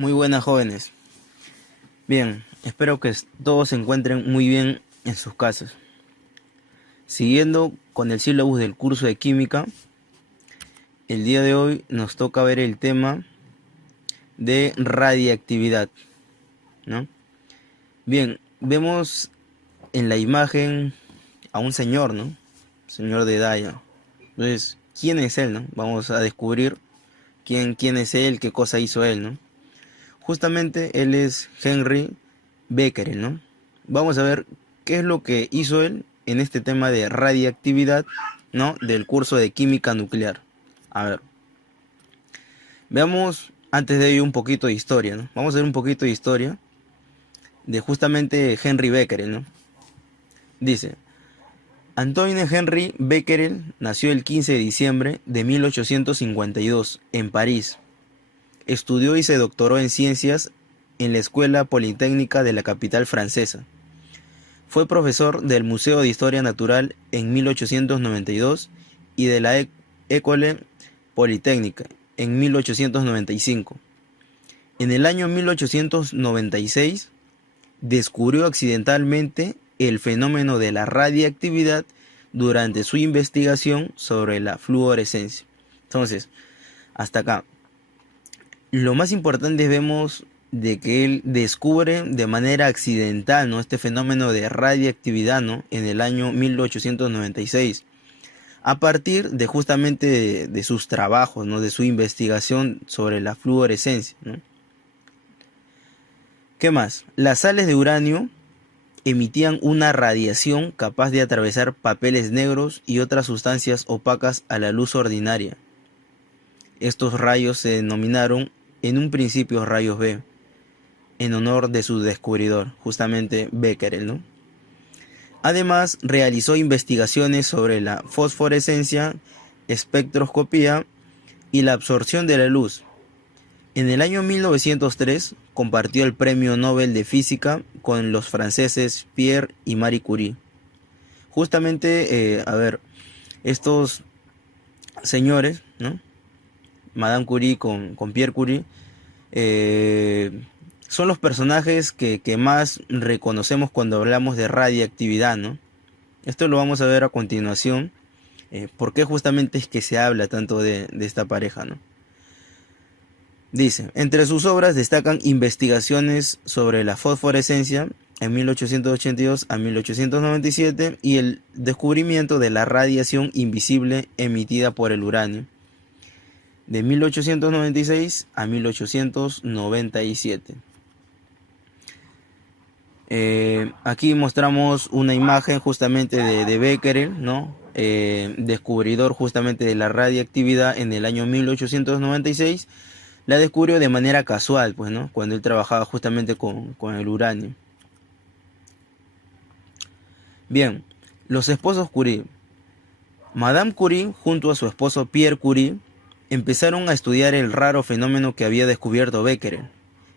Muy buenas, jóvenes. Bien, espero que todos se encuentren muy bien en sus casas. Siguiendo con el sílabus del curso de química, el día de hoy nos toca ver el tema de radiactividad, ¿no? Bien, vemos en la imagen a un señor, ¿no? Señor de edad ya. Entonces, ¿quién es él, no? Vamos a descubrir quién es él, qué cosa hizo él, ¿no? Justamente él es Henry Becquerel, ¿no? Vamos a ver qué es lo que hizo él en este tema de radiactividad, ¿no? Del curso de química nuclear. A ver, veamos antes de ello un poquito de historia, ¿no? Vamos a ver un poquito de historia de justamente Henry Becquerel, ¿no? Dice, Antoine Henry Becquerel nació el 15 de diciembre de 1852 en París. Estudió y se doctoró en ciencias en la Escuela Politécnica de la capital francesa. Fue profesor del Museo de Historia Natural en 1892 y de la École Polytechnique en 1895. En el año 1896 descubrió accidentalmente el fenómeno de la radiactividad durante su investigación sobre la fluorescencia. Entonces, hasta acá. Lo más importante vemos de que él descubre de manera accidental, ¿no? Este fenómeno de radiactividad, ¿no? En el año 1896, a partir de justamente de sus trabajos, ¿no? De su investigación sobre la fluorescencia, ¿no? ¿Qué más? Las sales de uranio emitían una radiación capaz de atravesar papeles negros y otras sustancias opacas a la luz ordinaria. Estos rayos se denominaron en un principio rayos B, en honor de su descubridor, justamente Becquerel, ¿no? Además, realizó investigaciones sobre la fosforescencia, espectroscopía y la absorción de la luz. En el año 1903 compartió el Premio Nobel de Física con los franceses Pierre y Marie Curie. Justamente, estos señores, ¿no? Madame Curie con Pierre Curie, son los personajes que más reconocemos cuando hablamos de radiactividad, ¿no? Esto lo vamos a ver a continuación, por qué justamente es que se habla tanto de esta pareja, ¿no? Dice, entre sus obras destacan investigaciones sobre la fosforescencia en 1882 a 1897 y el descubrimiento de la radiación invisible emitida por el uranio de 1896 a 1897. Aquí mostramos una imagen justamente de Becquerel, ¿no? Descubridor justamente de la radiactividad en el año 1896. La descubrió de manera casual, pues, ¿no? Cuando él trabajaba justamente con el uranio. Bien, los esposos Curie. Madame Curie, junto a su esposo Pierre Curie, empezaron a estudiar el raro fenómeno que había descubierto Becquerel.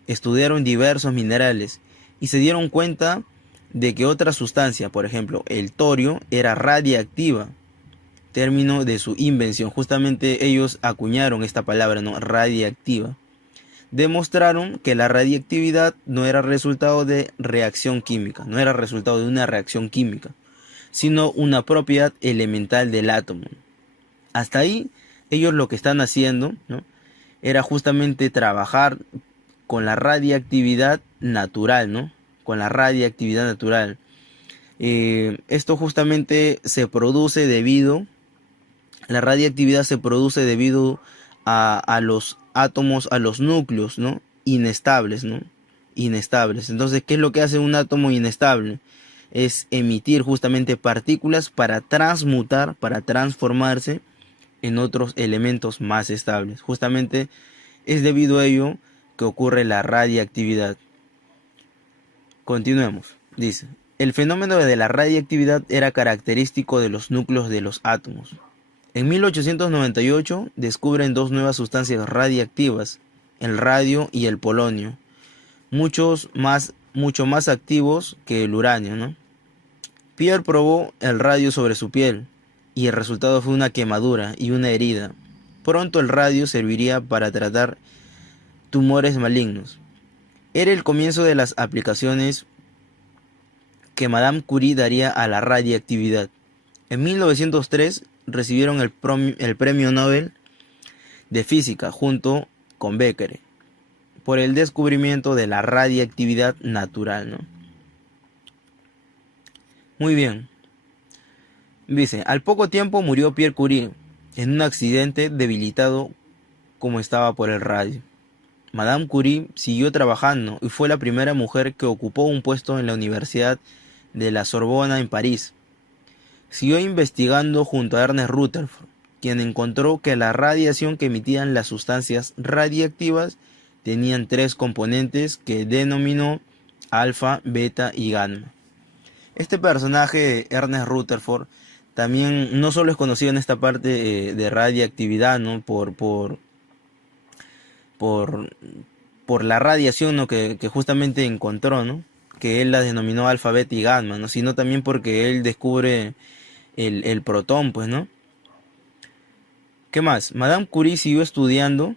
Estudiaron diversos minerales y se dieron cuenta de que otra sustancia, por ejemplo, el torio, era radiactiva, término de su invención. Justamente ellos acuñaron esta palabra, ¿no? Radiactiva. Demostraron que la radiactividad no era resultado de reacción química, no era resultado de una reacción química, sino una propiedad elemental del átomo. Hasta ahí, ellos lo que están haciendo, ¿no? Era justamente trabajar con la radiactividad natural, ¿no? Con la radiactividad natural. Esto justamente se produce debido, la radiactividad se produce debido a los átomos, a los núcleos, ¿no? Inestables, ¿no? Inestables. Entonces, ¿qué es lo que hace un átomo inestable? Es emitir justamente partículas para transmutar, para transformarse en otros elementos más estables. Justamente es debido a ello que ocurre la radiactividad. Continuemos. Dice, el fenómeno de la radiactividad era característico de los núcleos de los átomos. En 1898 descubren dos nuevas sustancias radiactivas, el radio y el polonio, mucho más activos que el uranio, ¿no? Pierre probó el radio sobre su piel y el resultado fue una quemadura y una herida. Pronto el radio serviría para tratar tumores malignos. Era el comienzo de las aplicaciones que Madame Curie daría a la radiactividad. En 1903 recibieron el Premio Nobel de Física junto con Becquerel por el descubrimiento de la radiactividad natural, ¿no? Muy bien. Dice, al poco tiempo murió Pierre Curie en un accidente debilitado como estaba por el radio. Madame Curie siguió trabajando y fue la primera mujer que ocupó un puesto en la Universidad de la Sorbona en París. Siguió investigando junto a Ernest Rutherford, quien encontró que la radiación que emitían las sustancias radiactivas tenían 3 componentes que denominó alfa, beta y gamma. Este personaje, Ernest Rutherford, también no solo es conocido en esta parte de radiactividad, ¿no? Por la radiación, ¿no? que justamente encontró, ¿no? Que él la denominó alfa, beta y gamma, ¿no? Sino también porque él descubre el protón, pues, ¿no? ¿Qué más? Madame Curie siguió estudiando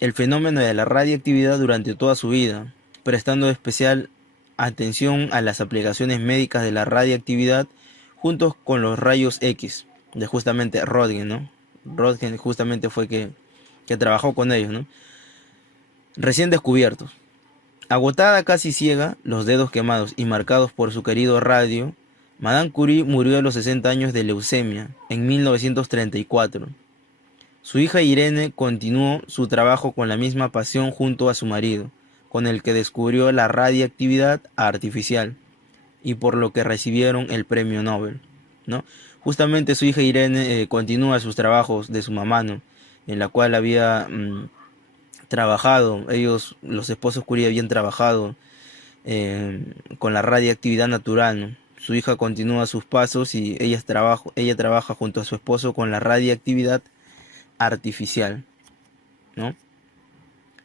el fenómeno de la radiactividad durante toda su vida, prestando especial atención a las aplicaciones médicas de la radiactividad junto con los rayos X, de justamente Röntgen, ¿no? Röntgen justamente fue que trabajó con ellos, ¿no? Recién descubiertos. Agotada, casi ciega, los dedos quemados y marcados por su querido radio, Madame Curie murió a los 60 años de leucemia en 1934. Su hija Irene continuó su trabajo con la misma pasión junto a su marido, con el que descubrió la radiactividad artificial y por lo que recibieron el premio Nobel, ¿no? Justamente su hija Irene continúa sus trabajos de su mamá, ¿no? En la cual había trabajado, ellos, los esposos Curie, habían trabajado con la radiactividad natural, ¿no? Su hija continúa sus pasos y ella trabaja junto a su esposo con la radiactividad artificial, ¿no?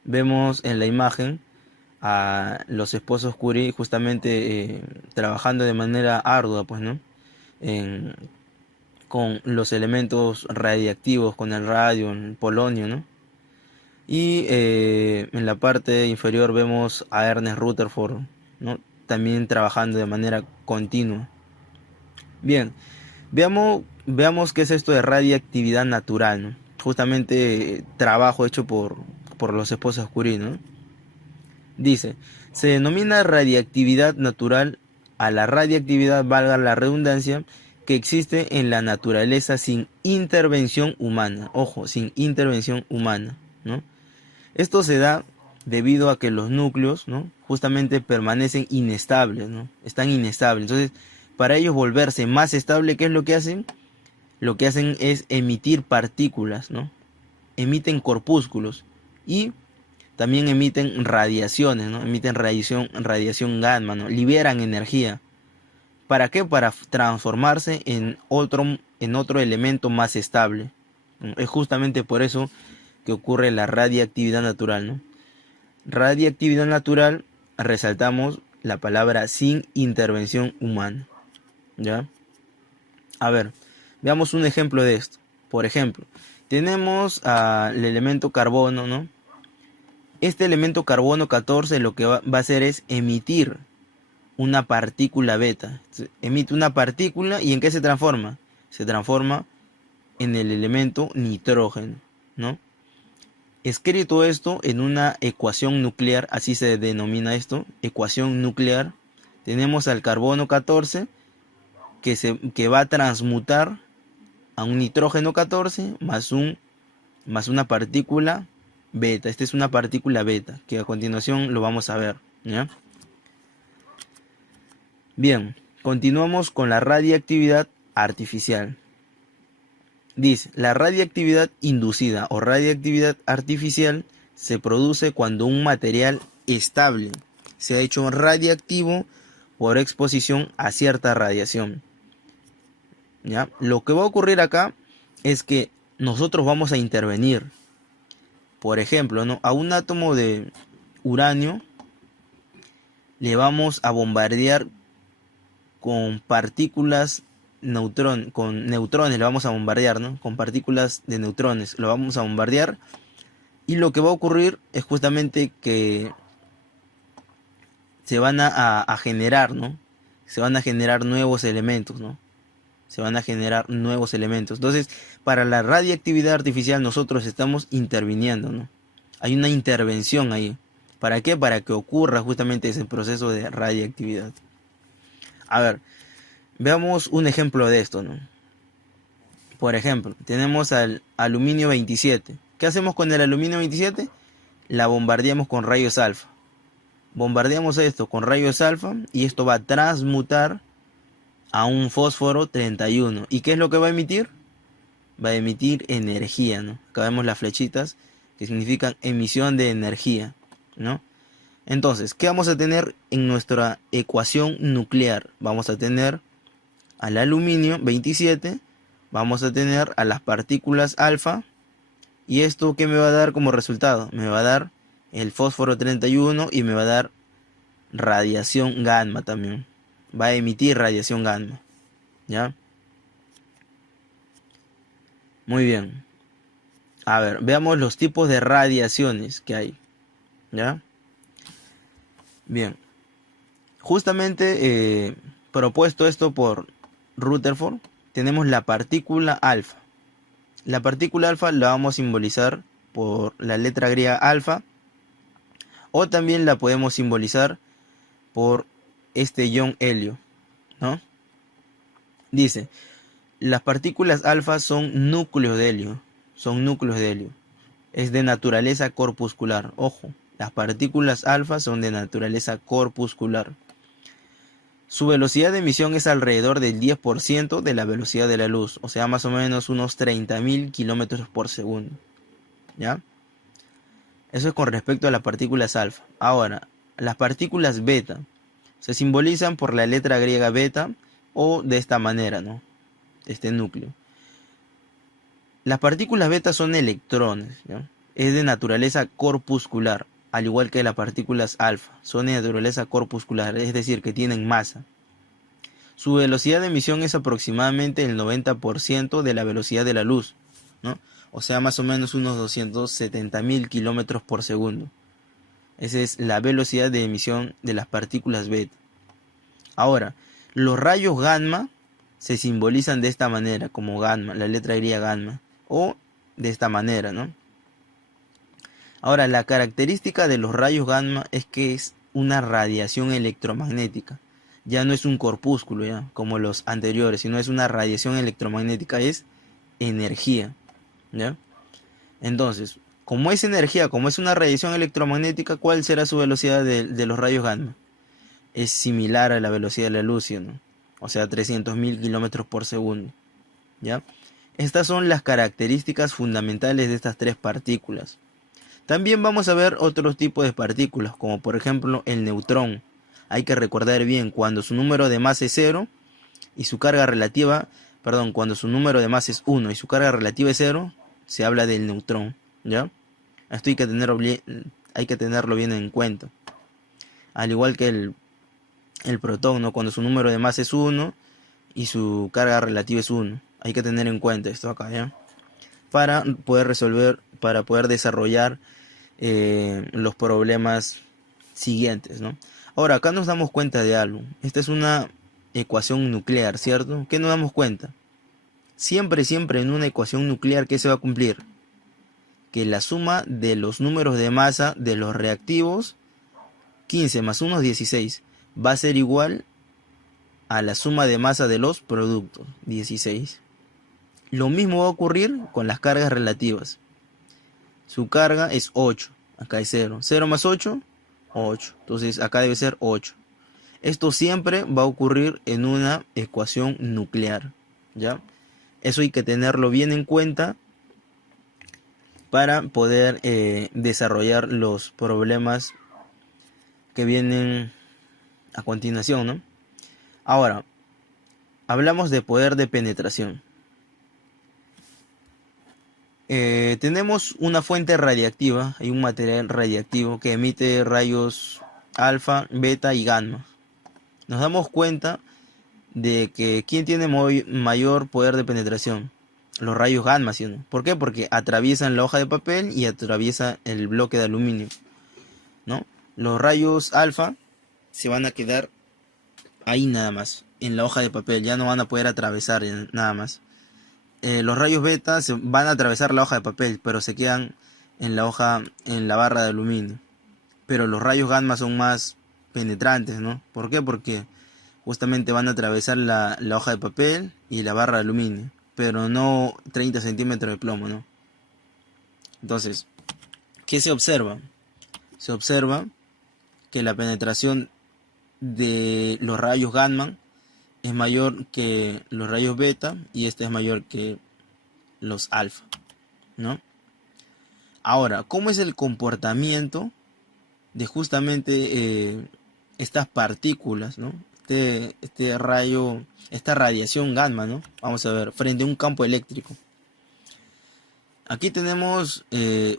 Vemos en la imagen a los esposos Curie justamente trabajando de manera ardua, pues, ¿no? Con los elementos radiactivos, con el radio, el polonio, ¿no? Y en la parte inferior vemos a Ernest Rutherford, ¿no? También trabajando de manera continua. Bien, veamos qué es esto de radiactividad natural, ¿no? Justamente trabajo hecho por los esposos Curie, ¿no? Dice, se denomina radiactividad natural a la radiactividad, valga la redundancia, que existe en la naturaleza sin intervención humana. Ojo, sin intervención humana, ¿no? Esto se da debido a que los núcleos, ¿no? Justamente permanecen inestables, ¿no? Están inestables. Entonces, para ellos volverse más estable, ¿qué es lo que hacen? Lo que hacen es emitir partículas, ¿no? Emiten corpúsculos y también emiten radiaciones, ¿no? Emiten radiación gamma, ¿no? Liberan energía. ¿Para qué? Para transformarse en otro elemento más estable. Es justamente por eso que ocurre la radiactividad natural, ¿no? Radiactividad natural, resaltamos la palabra sin intervención humana, ¿ya? A ver, veamos un ejemplo de esto. Por ejemplo, tenemos el elemento carbono, ¿no? Este elemento carbono 14 lo que va a hacer es emitir una partícula beta. Emite una partícula y ¿en qué se transforma? Se transforma en el elemento nitrógeno, ¿no? Escrito esto en una ecuación nuclear, así se denomina esto, ecuación nuclear, tenemos al carbono 14 que va a transmutar a un nitrógeno 14 más una partícula beta. Esta es una partícula beta, que a continuación lo vamos a ver, ¿ya? Bien, continuamos con la radiactividad artificial. Dice, la radiactividad inducida o radiactividad artificial se produce cuando un material estable se ha hecho radiactivo por exposición a cierta radiación, ¿ya? Lo que va a ocurrir acá es que nosotros vamos a intervenir. Por ejemplo, ¿no? A un átomo de uranio le vamos a bombardear con partículas con neutrones, lo vamos a bombardear, ¿no? Con partículas de neutrones, lo vamos a bombardear Y lo que va a ocurrir es justamente que se van a generar, ¿no? Se van a generar nuevos elementos, ¿no? Se van a generar nuevos elementos. Entonces, para la radiactividad artificial nosotros estamos interviniendo, ¿no? Hay una intervención ahí. ¿Para qué? Para que ocurra justamente ese proceso de radiactividad. A ver, veamos un ejemplo de esto, ¿no? Por ejemplo, tenemos al aluminio 27. ¿Qué hacemos con el aluminio 27? La bombardeamos con rayos alfa. Bombardeamos esto con rayos alfa y esto va a transmutar a un fósforo 31. ¿Y qué es lo que va a emitir? Va a emitir energía, ¿no? Acá vemos las flechitas que significan emisión de energía, ¿no? Entonces, ¿qué vamos a tener en nuestra ecuación nuclear? Vamos a tener al aluminio 27, vamos a tener a las partículas alfa, y esto ¿qué me va a dar como resultado? Me va a dar el fósforo 31 y me va a dar radiación gamma también. Va a emitir radiación gamma, ¿ya? Muy bien. A ver, veamos los tipos de radiaciones que hay, ¿ya? Bien. Justamente propuesto esto por Rutherford, tenemos la partícula alfa. La partícula alfa la vamos a simbolizar por la letra griega alfa, o también la podemos simbolizar por este ion helio, ¿no? Dice, las partículas alfa son núcleos de helio, Es de naturaleza corpuscular. Ojo, las partículas alfa son de naturaleza corpuscular. Su velocidad de emisión es alrededor del 10% de la velocidad de la luz, o sea, más o menos unos 30.000 kilómetros por segundo, ¿ya? Eso es con respecto a las partículas alfa. Ahora, las partículas beta se simbolizan por la letra griega beta o de esta manera, ¿no? Este núcleo. Las partículas beta son electrones, ¿ya? Es de naturaleza corpuscular, al igual que las partículas alfa, son de naturaleza corpuscular, es decir, que tienen masa. Su velocidad de emisión es aproximadamente el 90% de la velocidad de la luz, ¿no? O sea, más o menos unos 270.000 kilómetros por segundo. Esa es la velocidad de emisión de las partículas beta. Ahora, los rayos gamma se simbolizan de esta manera, como gamma, la letra griega gamma, o de esta manera, ¿no? Ahora, la característica de los rayos gamma es que es una radiación electromagnética. Ya no es un corpúsculo, ya, como los anteriores, sino es una radiación electromagnética, es energía, ¿ya? Entonces, como es energía, como es una radiación electromagnética, ¿cuál será su velocidad de los rayos gamma? Es similar a la velocidad de la luz, ¿no? O sea, 300.000 kilómetros por segundo, ¿ya? Estas son las características fundamentales de estas tres partículas. También vamos a ver otros tipos de partículas, como por ejemplo el neutrón. Hay que recordar bien, cuando su número de masa es 0 y su carga relativa, perdón, cuando su número de masa es 1 y su carga relativa es 0, se habla del neutrón, ¿ya? Esto hay que tenerlo bien en cuenta. Al igual que el protón, ¿no? Cuando su número de masa es 1 y su carga relativa es 1. Hay que tener en cuenta esto acá, ¿ya? Para poder resolver, para poder desarrollar los problemas siguientes, ¿no? Ahora, acá nos damos cuenta de algo. Esta es una ecuación nuclear, ¿cierto? ¿Qué nos damos cuenta? Siempre en una ecuación nuclear, ¿qué se va a cumplir? Que la suma de los números de masa de los reactivos, 15 más 1 es 16, va a ser igual a la suma de masa de los productos, 16. Lo mismo va a ocurrir con las cargas relativas. Su carga es 8, acá es 0. 0 más 8, 8. Entonces acá debe ser 8. Esto siempre va a ocurrir en una ecuación nuclear, ¿ya? Eso hay que tenerlo bien en cuenta para poder desarrollar los problemas que vienen a continuación, ¿no? Ahora, hablamos de poder de penetración. Tenemos una fuente radiactiva, hay un material radiactivo que emite rayos alfa, beta y gamma. Nos damos cuenta de que ¿quién tiene mayor poder de penetración? los rayos gamma, ¿sí o no? ¿Por qué? Porque atraviesan la hoja de papel y atraviesan el bloque de aluminio, ¿no? Los rayos alfa se van a quedar ahí nada más, en la hoja de papel, ya no van a poder atravesar nada más. Los rayos beta se van a atravesar la hoja de papel, pero se quedan en la hoja, en la barra de aluminio. Pero los rayos gamma son más penetrantes, ¿no? ¿Por qué? Porque justamente van a atravesar la hoja de papel y la barra de aluminio, pero no 30 centímetros de plomo, ¿no? Entonces, ¿qué se observa? Se observa que la penetración de los rayos gamma es mayor que los rayos beta y este es mayor que los alfa, ¿no? Ahora, ¿cómo es el comportamiento de justamente estas partículas, ¿no? Este rayo, esta radiación gamma, ¿no? Vamos a ver, frente a un campo eléctrico. Aquí tenemos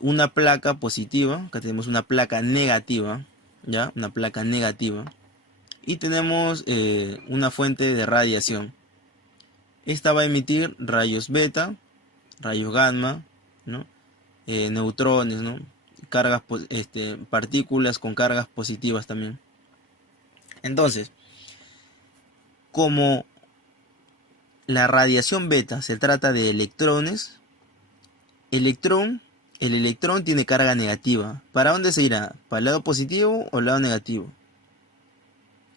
una placa positiva, acá tenemos una placa negativa, ¿ya? Una placa negativa. Y tenemos una fuente de radiación. Esta va a emitir rayos beta, rayos gamma, ¿no? Neutrones, ¿no? Cargas, partículas con cargas positivas también. Entonces, como la radiación beta se trata de electrones, el electrón tiene carga negativa. ¿Para dónde se irá? ¿Para el lado positivo o el lado negativo?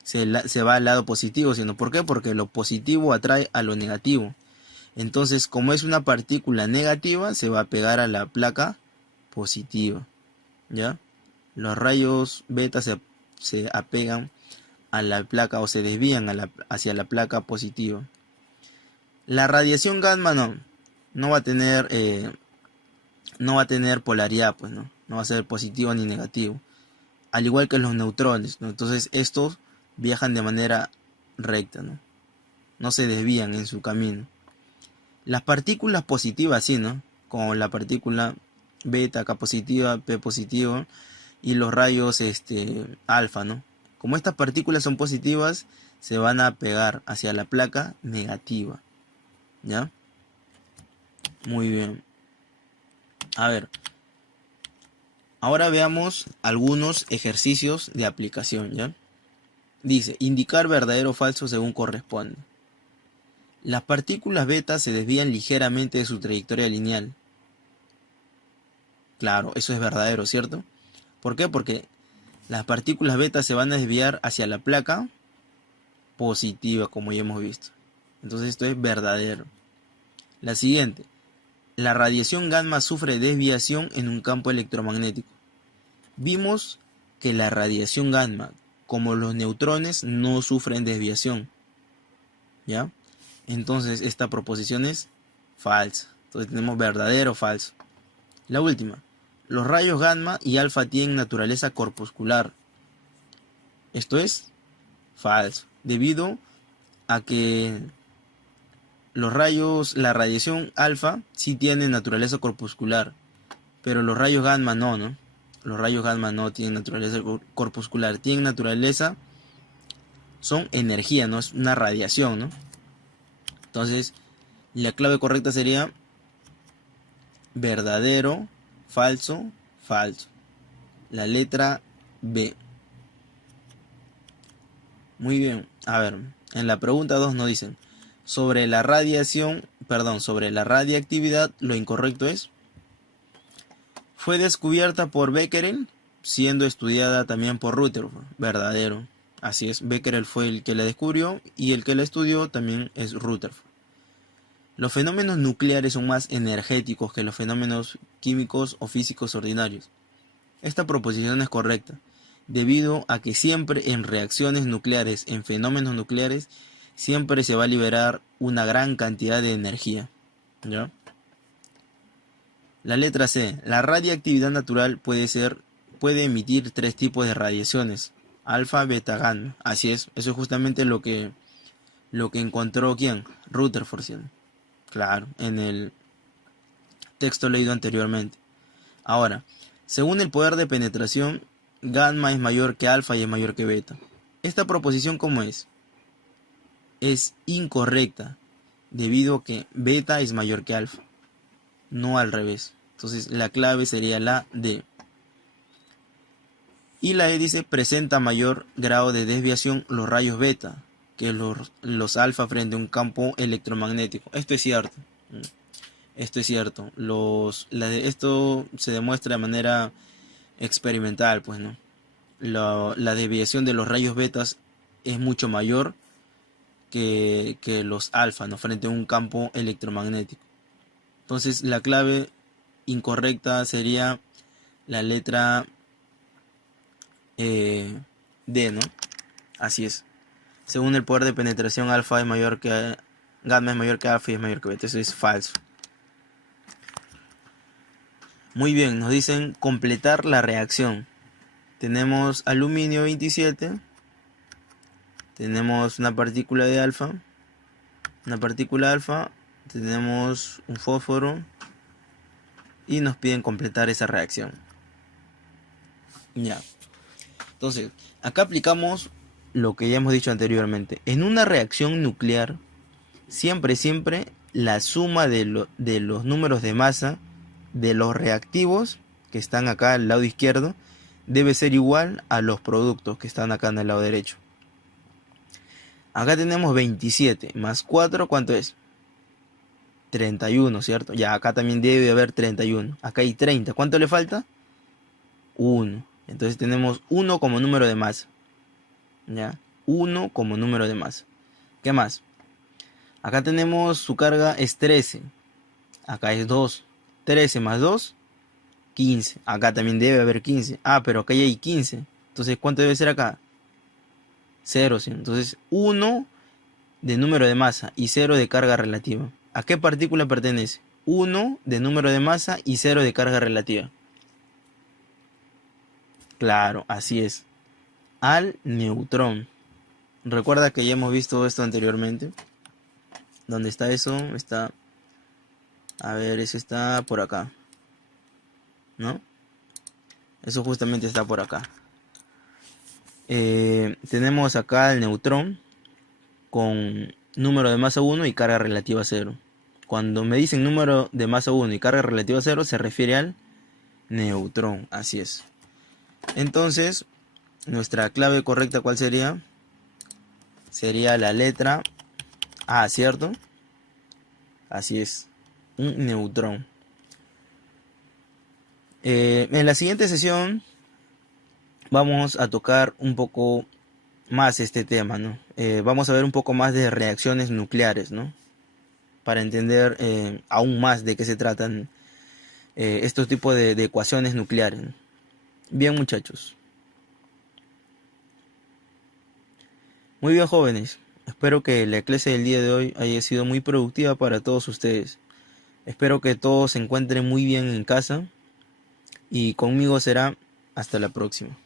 Se va al lado positivo, sino ¿por qué? Porque lo positivo atrae a lo negativo. Entonces, como es una partícula negativa, se va a pegar a la placa positiva, ¿ya? Los rayos beta se apegan a la placa o se desvían hacia la placa positiva. La radiación gamma no va a tener polaridad, pues no va a ser positivo ni negativo, al igual que los neutrones, ¿no? Entonces estos viajan de manera recta, no se desvían en su camino. Las partículas positivas sí, ¿no? Como la partícula beta, K positiva, P positivo y los rayos alfa, ¿no? Como estas partículas son positivas, se van a pegar hacia la placa negativa, ¿ya? Muy bien. A ver, ahora veamos algunos ejercicios de aplicación, ¿ya? Dice, indicar verdadero o falso según corresponde. Las partículas beta se desvían ligeramente de su trayectoria lineal. Claro, eso es verdadero, ¿cierto? ¿Por qué? Porque las partículas beta se van a desviar hacia la placa positiva, como ya hemos visto. Entonces esto es verdadero. La siguiente. La radiación gamma sufre desviación en un campo electromagnético. Vimos que la radiación gamma, como los neutrones, no sufren desviación, ¿ya? Entonces esta proposición es falsa. Entonces tenemos verdadero o falso. La última. Los rayos gamma y alfa tienen naturaleza corpuscular. Esto es falso, debido a que la radiación alfa sí tiene naturaleza corpuscular, pero los rayos gamma no. Los rayos gamma no tienen naturaleza corpuscular, tienen naturaleza, son energía, no es una radiación, ¿no? Entonces, la clave correcta sería verdadero, falso, falso. La letra B. Muy bien. A ver, en la pregunta 2 nos dicen, sobre la radiactividad, lo incorrecto es, fue descubierta por Becquerel, siendo estudiada también por Rutherford. Verdadero. Así es, Becquerel fue el que la descubrió y el que la estudió también es Rutherford. Los fenómenos nucleares son más energéticos que los fenómenos químicos o físicos ordinarios. Esta proposición es correcta, debido a que siempre en reacciones nucleares, en fenómenos nucleares, siempre se va a liberar una gran cantidad de energía, ¿ya? La letra C. La radiactividad natural puede emitir tres tipos de radiaciones: alfa, beta, gamma. Así es, eso es justamente lo que encontró ¿quién? Rutherford, ¿sí? Claro, en el texto leído anteriormente. Ahora, según el poder de penetración, gamma es mayor que alfa y es mayor que beta. Esta proposición, ¿cómo es? Es incorrecta, debido a que beta es mayor que alfa, no al revés. Entonces la clave sería la D. Y la E dice, presenta mayor grado de desviación los rayos beta que los alfa frente a un campo electromagnético. Esto es cierto. Esto es cierto. Esto se demuestra de manera experimental, pues, ¿no? La desviación de los rayos betas es mucho mayor que los alfa, ¿no? Frente a un campo electromagnético. Entonces la clave incorrecta sería la letra D, ¿no? Así es. Según el poder de penetración, alfa es mayor que gamma, es mayor que alfa y es mayor que beta. Eso es falso. Muy bien, nos dicen completar la reacción. Tenemos aluminio 27. Tenemos una partícula de alfa. Una partícula alfa. Tenemos un fósforo. Y nos piden completar esa reacción. Ya. Entonces, acá aplicamos lo que ya hemos dicho anteriormente. En una reacción nuclear, siempre la suma de los números de masa de los reactivos que están acá al lado izquierdo debe ser igual a los productos que están acá en el lado derecho. Acá tenemos 27 más 4, ¿cuánto es? 31, ¿cierto? Ya, acá también debe haber 31. Acá hay 30. ¿Cuánto le falta? 1. Entonces tenemos 1 como número de masa. ¿Ya? 1 como número de masa. ¿Qué más? Acá tenemos su carga es 13. Acá es 2. 13 más 2, 15. Acá también debe haber 15. Ah, pero acá ya hay 15. Entonces, ¿cuánto debe ser acá? 0. ¿Sí? Entonces, 1 de número de masa y 0 de carga relativa. ¿A qué partícula pertenece? 1 de número de masa y 0 de carga relativa. Claro, así es. Al neutrón. Recuerda que ya hemos visto esto anteriormente. ¿Dónde está eso? Está... A ver, eso está por acá. ¿No? Eso justamente está por acá. Tenemos acá el neutrón con número de masa 1 y carga relativa 0. Cuando me dicen número de masa 1 y carga relativa 0, se refiere al neutrón. Así es. Entonces, nuestra clave correcta, ¿cuál sería? Sería la letra A, ¿cierto? Así es. Un neutrón. En la siguiente sesión vamos a tocar un poco más este tema, ¿no? Vamos a ver un poco más de reacciones nucleares, ¿no? Para entender aún más de qué se tratan estos tipos de ecuaciones nucleares, ¿no? Bien, muchachos. Muy bien, jóvenes. Espero que la clase del día de hoy haya sido muy productiva para todos ustedes. Espero que todos se encuentren muy bien en casa. Y conmigo será hasta la próxima.